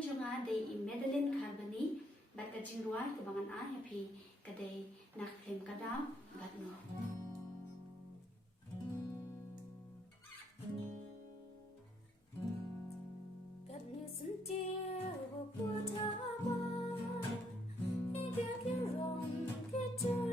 Recording junga de I Madeline Carboni bat ka jingrua ke bangan a happy kadai nak film kada bat no. Got me some dear what haba Idia wrong get to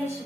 Flash